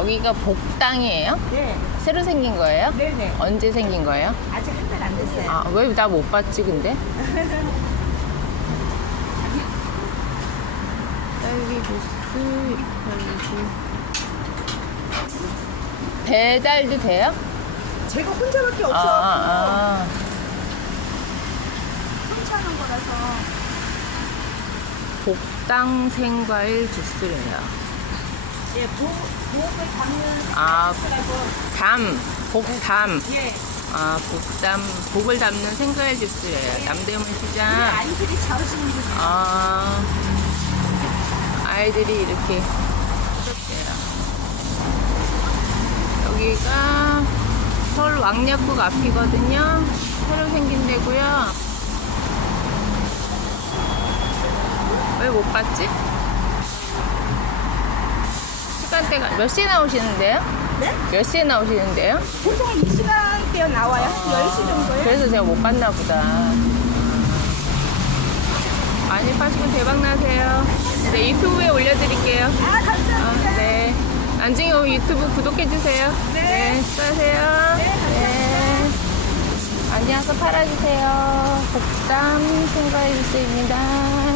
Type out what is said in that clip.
여기가 복당이에요? 네. 새로 생긴 거예요? 네네. 언제 생긴 거예요? 아직 한 달 안 됐어요. 아, 왜 나 못 봤지, 근데? 딸기 주스, 팔고. 배달도 돼요? 제가 혼자밖에 아, 없어서 아, 혼자 하는 거라서. 복당 생과일 주스래요. 예, 보, 보험을 담는 아, 거라고. 담, 복담. 예. 아, 복담, 복을 담는 생과일 주스래요. 남대문 우리 시장. 아이들이 거죠. 아, 아이들이 이렇게. 여기가 서울 왕약국 앞이거든요. 새로 생긴 데고요. 왜 못 봤지? 시간대가 몇 시에 나오시는데요? 네? 몇 시에 나오시는데요? 보통 이 시간대에 나와요. 한 10시 정도에. 그래서 제가 못 봤나 보다. 많이 파시고 대박 나세요. 네, 유튜브에 올려드릴게요. 아, 감사합니다. 아, 네. 안중이 오 유튜브 구독해주세요. 네. 수고하세요. 네. 많이 와서 팔아주세요. 복담 생과일 주스입니다.